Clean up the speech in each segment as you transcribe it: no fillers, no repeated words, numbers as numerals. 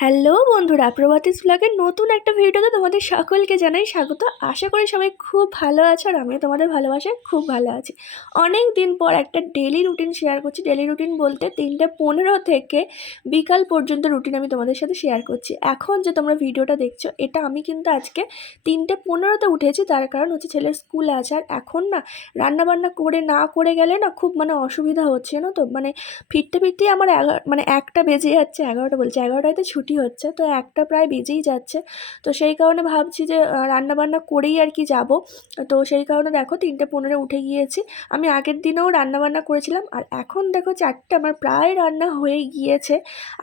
Hello বন্ধুরা, প্রভাতিস ব্লগের নতুন একটা ভিডিওতে তোমাদের সকলকে জানাই স্বাগত। আশা করি সবাই খুব ভালো আছো আর আমিও তোমাদের ভালোবাসায় খুব ভালো আছি। অনেক দিন পর একটা ডেলি রুটিন শেয়ার করছি। ডেলি রুটিন বলতে 3:15 থেকে বিকাল পর্যন্ত রুটিন আমি তোমাদের সাথে শেয়ার করছি। এখন যে তোমরা ভিডিওটা দেখছো, এটা আমি কিন্তু আজকে 3:15-তে উঠেছি। তার কারণ হচ্ছে ছেলের স্কুল আছে, আর এখন না রান্নাবান্না না করে গেলে না খুব অসুবিধা হচ্ছে না। তো ফিরতে ফিরতেই আমার একটা বেজে যাচ্ছে, 11টা বলছে, 11টায় তো ছুটি হচ্ছে, তো একটা প্রায় বেজেই যাচ্ছে। তো সেই কারণে ভাবছি যে রান্নাবান্না করেই আর কি যাব। তো সেই কারণে দেখো 3:15 উঠে গিয়েছি। আমি আগের দিনেও রান্নাবান্না করেছিলাম, আর এখন দেখো 4টে আমার প্রায় রান্না হয়ে গিয়েছে।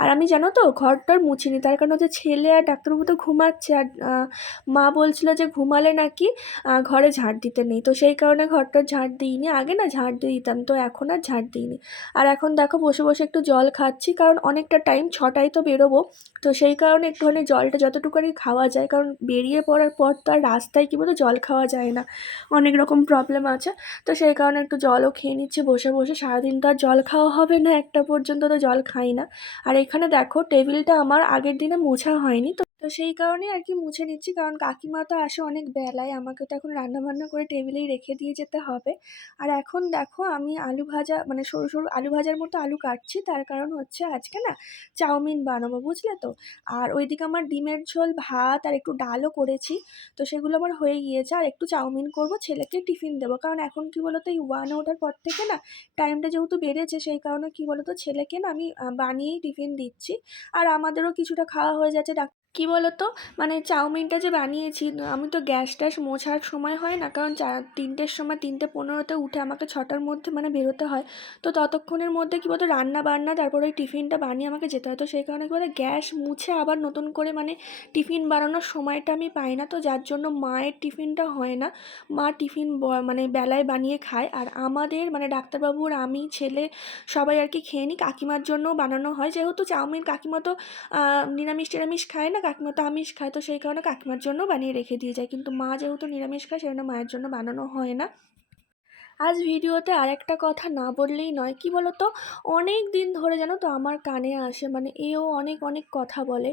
আর আমি জানো তো ঘরটার মুছিনি, তার কারণ হচ্ছে ছেলে আর ডাক্তারবাবু তো ঘুমাচ্ছে, আর মা বলছিল যে ঘুমালে নাকি ঘরে ঝাড় দিতে নেই। তো সেই কারণে ঘরটার ঝাড় দিইনি। আগে না ঝাড় দিয়ে দিতাম, তো এখন আর ঝাড় দিইনি। আর এখন দেখো বসে বসে একটু জল খাচ্ছি, কারণ অনেকটা টাইম, 6টায় তো বেরোবো। তো সেই কারণে একটুখানি জলটা যতটুকুনি খাওয়া যায়, কারণ বেরিয়ে পড়ার পর তো আর রাস্তায় কী বলতো জল খাওয়া যায় না, অনেক রকম প্রবলেম আছে। তো সেই কারণে একটু জলও খেয়ে নিচ্ছি বসে বসে। সারাদিন তো আর জল খাওয়া হবে না, একটা পর্যন্ত তো জল খাই না। আর এখানে দেখো টেবিলটা আমার আগের দিনে মোছা হয়নি, তো তো সেই কারণেই আর কি মুছে নিচ্ছি, কারণ কাকিমা তো আসে অনেক বেলায়, আমাকে তো এখন রান্নাবান্না করে টেবিলেই রেখে দিয়ে যেতে হবে। আর এখন দেখো আমি আলু ভাজা, সরু সরু আলু ভাজার মতো আলু কাটছি, তার কারণ হচ্ছে আজকে না চাউমিন বানাবো, বুঝলে তো। আর ওইদিকে আমার ডিমের ঝোল, ভাত আর একটু ডালও করেছি, তো সেগুলো আমার হয়ে গিয়েছে। আর একটু চাউমিন করব, ছেলেকে টিফিন দেবো, কারণ এখন কি বলতো এই 1 ওঠার পর থেকে না টাইমটা যেহেতু বেড়েছে, সেই কারণে কি বলতো ছেলেকে না আমি বানিয়েই টিফিন দিচ্ছি। আর আমাদেরও কিছুটা খাওয়া হয়ে যাচ্ছে। কি বলতো, চাউমিনটা যে বানিয়েছি, আমি তো গ্যাস ট্যাস মোছার সময় হয় না, কারণ 3টের সময় 3:15-তে উঠে আমাকে 6টার মধ্যে বেরোতে হয়। তো ততক্ষণের মধ্যে কি বলতো রান্না বান্না, তারপর ওই টিফিনটা বানিয়ে আমাকে যেতে হয়। তো সেই কারণে কি বলতো গ্যাস মুছে আবার নতুন করে টিফিন বানানোর সময়টা আমি পাই না, তো যার জন্য মায়ের টিফিনটা হয় না। মা টিফিন বেলায় বানিয়ে খায়, আর আমাদের ডাক্তারবাবুর, আমি, ছেলে সবাই আর কি খেয়ে নিই। কাকিমার জন্যও বানানো হয়, যেহেতু চাউমিন কাকিমা তো নিরামিষ টিরামিষ খায় না, কাকিমা তো আমিষ খায়, তো সেই কারণে কাকিমার জন্য বানিয়ে রেখে দিয়ে যায়। কিন্তু মা যেহেতু নিরামিষ খায়, সেই জন্য মায়ের জন্য বানানো হয় না। আজ ভিডিওতে আরেকটা কথা না বললেই নয়। কি বলো তো, অনেক দিন ধরে জানো তো আমার কানে আসে, এও অনেক অনেক কথা বলে।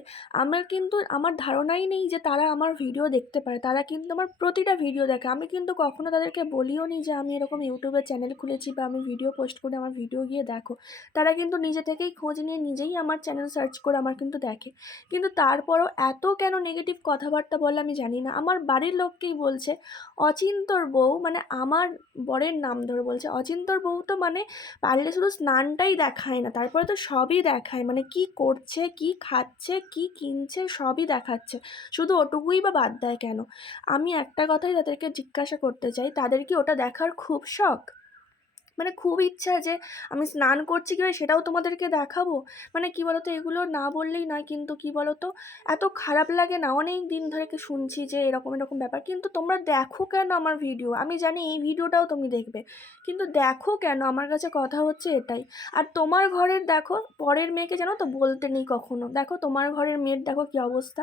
আমার ধারণাই নেই যে তারা আমার ভিডিও দেখতে পারে। তারা কিন্তু আমার প্রতিটা ভিডিও দেখে। আমি কিন্তু কখনো তাদেরকে বলিও নি যে আমি এরকম ইউটিউবে চ্যানেল খুলেছি বা আমি ভিডিও পোস্ট করি, আমার ভিডিও গিয়ে দেখো। তারা কিন্তু নিজে থেকেই খোঁজ নিয়ে নিজেই আমার চ্যানেল সার্চ করে আমার কিন্তু দেখে। কিন্তু তারপরও এত কেন নেগেটিভ কথাবার্তা বলে আমি জানি না। আমার বাড়ির লোককেই বলছে অচিন্তর বউ, আমার বরের নাম ধরে বলছে, অচিন্তর বউ তো পারলে শুধু স্নানটাই দেখায় না, তারপরে তো সবই দেখায়, কি করছে, কি খাচ্ছে, কি কিনছে, সবই দেখাচ্ছে। শুধু ওটুকুই বা বাদ দেয় কেন? আমি একটা কথাই তাদেরকে জিজ্ঞাসা করতে চাই, তাদের কি ওটা দেখার খুব শখ? খুব ইচ্ছা যে আমি স্নান করছি কীভাবে সেটাও তোমাদেরকে দেখাবো? কি বলতো, এগুলো না বললেই নয়, কিন্তু কি বলতো এত খারাপ লাগে না। অনেক দিন ধরে শুনছি যে এরকম এরকম ব্যাপার, কিন্তু তোমরা দেখো কেন আমার ভিডিও? আমি জানি এই ভিডিওটাও তুমি দেখবে, কিন্তু দেখো কেন? আমার কাছে কথা হচ্ছে এটাই। আর তোমার ঘরের দেখো, পরের মেয়েকে জানো তো বলতে নেই কখনো। দেখো তোমার ঘরের মেয়ের দেখো কি অবস্থা।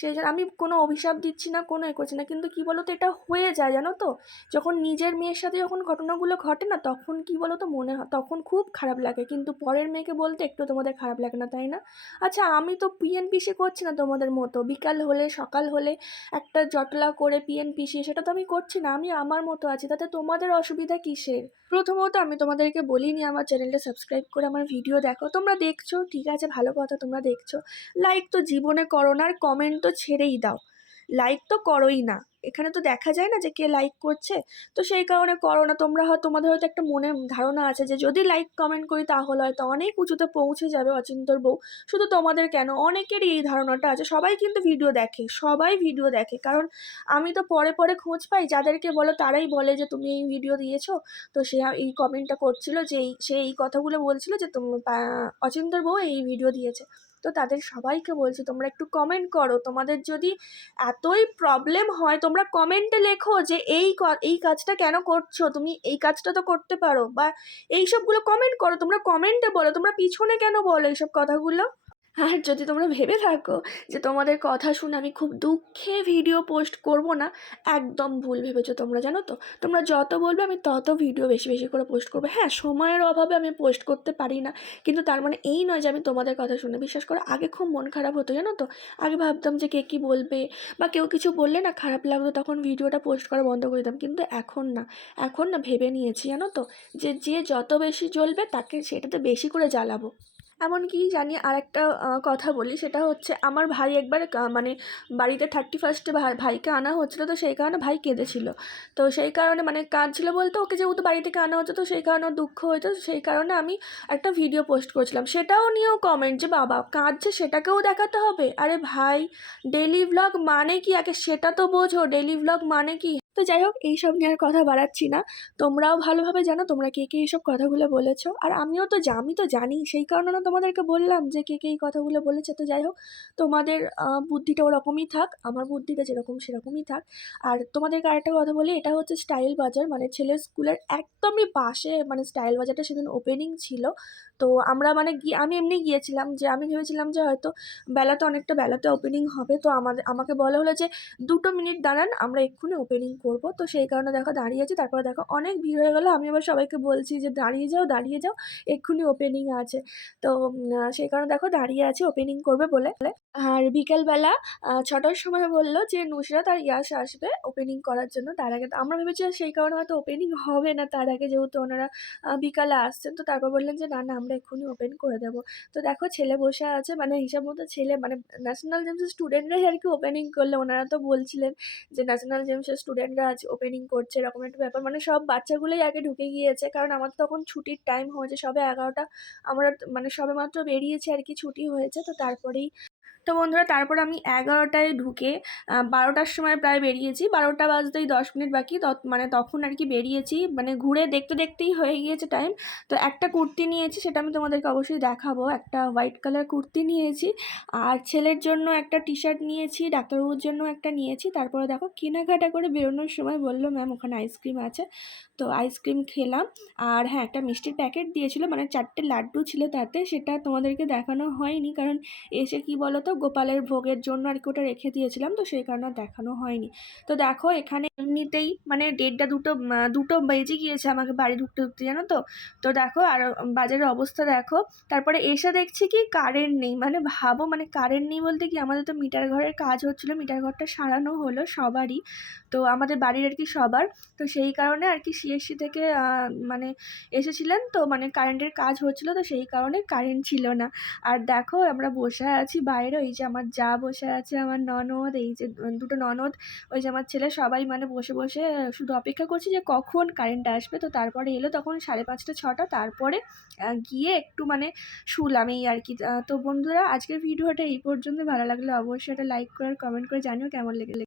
সেই জন্য আমি কোনো অভিশাপ দিচ্ছি না, কোনো করছি না, কিন্তু কি বলতো এটা হয়ে যায় জানো তো। যখন নিজের মেয়ের সাথে যখন ঘটনাগুলো ঘটে না, তখন কি বলো তো মনে হয়, তখন খুব খারাপ লাগে, কিন্তু পরের মেয়েকে বলতে একটু তোমাদের খারাপ লাগে না, তাই না? আচ্ছা, আমি তো পিএনপিসি করছি না তোমাদের মতো, বিকাল হলে সকাল হলে একটা জটলা করে পিএনপিসি, সেটা তো আমি করছি না। আমি আমার মতো আছি, তাতে তোমাদের অসুবিধা কিসের? প্রথমত আমি তোমাদেরকে বলিনি আমার চ্যানেলটা সাবস্ক্রাইব করে আমার ভিডিও দেখো। তোমরা দেখছো, ঠিক আছে, ভালো কথা, তোমরা দেখছো। লাইক তো জীবনে করো না, আর কমেন্ট তো ছেড়েই দাও। লাইক তো করোই না, এখানে তো দেখা যায় না যে কে লাইক করছে। তো সেই কারণে করো না। তোমাদের হয়তো একটা মনে ধারণা আছে যে যদি লাইক কমেন্ট করি তাহলে হয়তো অনেক উঁচুতে পৌঁছে যাবে অচিন্তর বউ। শুধু তোমাদের কেন, অনেকেরই এই ধারণাটা আছে। সবাই কিন্তু ভিডিও দেখে, সবাই ভিডিও দেখে, কারণ আমি তো পরে পরে খোঁজ পাই, যাদেরকে বলো তারাই বলে যে তুমি এই ভিডিও দিয়েছো। তো সে এই কমেন্টটা করছিল যে সে এই কথাগুলো বলছিল যে তুমি অচিন্তর বউ এই ভিডিও দিয়েছে। তো তাদের সবাইকে বলছি তোমরা একটু কমেন্ট করো। তোমাদের যদি এতই প্রবলেম হয়, তোমরা কমেন্টে লেখো যে এই কাজটা কেন করছো, তুমি এই কাজটা তো করতে পারো, বা এইসবগুলো কমেন্ট করো। তোমরা কমেন্টে বলো, তোমরা পিছনে কেন বলো এইসব কথাগুলো? আর যদি তোমরা ভেবে থাকো যে তোমাদের কথা শুনে আমি খুব দুঃখে ভিডিও পোস্ট করব না, একদম ভুল ভেবেছো তোমরা, জানো তো। তোমরা যত বলবে আমি তত ভিডিও বেশি বেশি করে পোস্ট করবো। হ্যাঁ, সময়ের অভাবে আমি পোস্ট করতে পারি না, কিন্তু তার মানে এই নয় যে আমি তোমাদের কথা শুনে, বিশ্বাস করো আগে খুব মন খারাপ হতো, জানো তো। আগে ভাবতাম যে কে কী বলবে, বা কেউ কিছু বললে না খারাপ লাগতো, তখন ভিডিওটা পোস্ট করা বন্ধ করে দিতাম। কিন্তু এখন না ভেবে নিয়েছি, জানো তো, যে যে যত বেশি জ্বলবে তাকে সেটাতে বেশি করে জ্বালাবো। এমনকি জানি আরেকটা কথা বলি, সেটা হচ্ছে আমার ভাই একবার মানে বাড়িতে 31st ভাইকে আনা হচ্ছিলো, তো সেই কারণে ভাই কেঁদেছিল। তো সেই কারণে মানে কাঁদছিল বলতে, ওকে যেহেতু বাড়ি থেকে আনা হচ্ছে তো সেই কারণে ওর দুঃখ হয়েছে, সেই কারণে আমি একটা ভিডিও পোস্ট করেছিলাম। সেটাও নিয়েও কমেন্ট যে বাবা কাঁদছে সেটাকেও দেখাতে হবে। আরে ভাই, ডেলি ভ্লগ মানে কি আগে সেটা তো বোঝো, ডেলি ভ্লগ মানে কি। তো যাই হোক, এইসব নিয়ে আর কথা বাড়াচ্ছি না। তোমরাও ভালোভাবে জানো তোমরা কে কে এইসব কথাগুলো বলেছো, আর আমি তো জানি, সেই কারণে না তোমাদেরকে বললাম যে কে কে এই কথাগুলো বলেছে। তো যাই হোক, তোমাদের বুদ্ধিটা ওরকমই থাক, আমার বুদ্ধিটা যেরকম সেরকমই থাক। আর তোমাদেরকে আরেকটা কথা বলি, এটা হচ্ছে স্টাইল বাজার, মানে ছেলের স্কুলের একদমই পাশে মানে স্টাইল বাজারটা সেদিন ওপেনিং ছিল। তো আমরা মানে আমি এমনি গিয়েছিলাম, যে আমি ভেবেছিলাম যে হয়তো বেলাতে ওপেনিং হবে, তো আমাকে বলা হলো যে 2 মিনিট দাঁড়ান, আমরা এক্ষুনি ওপেনিং করব। তো সেই কারণে দেখো দাঁড়িয়ে আছি, তারপরে দেখো অনেক ভিড় হয়ে গেলো। আমি আবার সবাইকে বলছি যে দাঁড়িয়ে যাও, এক্ষুনি ওপেনিং আছে। তো সেই কারণে দেখো দাঁড়িয়ে আছি ওপেনিং করবে বলে। আর বিকেলবেলা 6টার সময় বললো যে নুসরাত আর ইয়াশ আসবে ওপেনিং করার জন্য। তার আগে তো আমরা ভেবেছিলাম সেই কারণে হয়তো ওপেনিং হবে না তার আগে, যেহেতু ওনারা বিকালে আসছেন। তো তারপর বললেন যে না আমরা এক্ষুনি ওপেন করে দেবো। তো দেখো ছেলে বসে আছে, মানে হিসাব মতো ছেলে, মানে ন্যাশনাল গেমসের স্টুডেন্টরাই আর কি ওপেনিং করলে। ওনারা তো বলছিলেন যে ন্যাশনাল গেমসের স্টুডেন্টরা আজ ওপেনিং করছে, এরকম একটা ব্যাপার। মানে সব বাচ্চাগুলোই আগে ঢুকে গিয়েছে, কারণ আমার তখন ছুটির টাইম হয়েছে সবে 11টা। আমরা মানে সবে মাত্র বেরিয়েছি আর কি, ছুটি হয়েছে। তো তারপরেই তো বন্ধুরা, তারপর আমি 11টায় ঢুকে 12টার সময় প্রায় বেরিয়েছি। 12টা বাজতেই 10 মিনিট বাকি, মানে তখন আর কি বেরিয়েছি, মানে ঘুরে দেখতে দেখতেই হয়ে গিয়েছে টাইম। তো একটা কুর্তি নিয়েছি, সেটা আমি তোমাদেরকে অবশ্যই দেখাবো। একটা হোয়াইট কালার কুর্তি নিয়েছি, আর ছেলের জন্য একটা টি শার্ট নিয়েছি, ডাক্তারবাবুর জন্য একটা নিয়েছি। তারপরে দেখো কেনাকাটা করে বেরোনোর সময় বললো ম্যাম ওখানে আইসক্রিম আছে, তো আইসক্রিম খেলাম। আর হ্যাঁ, একটা মিষ্টির প্যাকেট দিয়েছিল, মানে 4টে লাড্ডু ছিল তাতে, সেটা তোমাদেরকে দেখানো হয়নি, কারণ এসে কি বলো তো গোপালের ভোগের জন্য আর কি ওটা রেখে দিয়েছিলাম, তো সেই কারণে দেখানো হয়নি। তো দেখো এখানে এমনিতেই মানে 1:30 বেজে গিয়েছে আমাকে বাড়ি ঢুকতে ঢুকতে, জানো তো। তো দেখো আর বাজারের অবস্থা দেখো। তারপরে এসে দেখছি কি কারেন্ট নেই, মানে ভাবো, মানে কারেন্ট নেই বলতে কি, আমাদের তো মিটার ঘরের কাজ হচ্ছিলো, মিটার ঘরটা সারানো হলো সবারই, তো আমাদের বাড়ির আর কি সবার। তো সেই কারণে আর কি সিএসসি থেকে মানে এসেছিলেন, তো মানে কারেন্টের কাজ হচ্ছিলো, তো সেই কারণে কারেন্ট ছিল না। আর দেখো আমরা বসে আছি বাইরে, ওই যে আমার যা বসে আছে, আমার ননদ, এই যে দুটো ননদ, ওই যে আমার ছেলে, সবাই মানে বসে বসে শুধু অপেক্ষা করছি যে কখন কারেন্ট আসবে। তো তারপরে এলো তখন 5:30 6টা, তারপরে গিয়ে একটু মানে শুলাম এই আর কি। তো বন্ধুরা, আজকের ভিডিওটা এই পর্যন্ত। ভালো লাগলে অবশ্যই একটা লাইক করে আর কমেন্ট করে জানিও কেমন লেগে।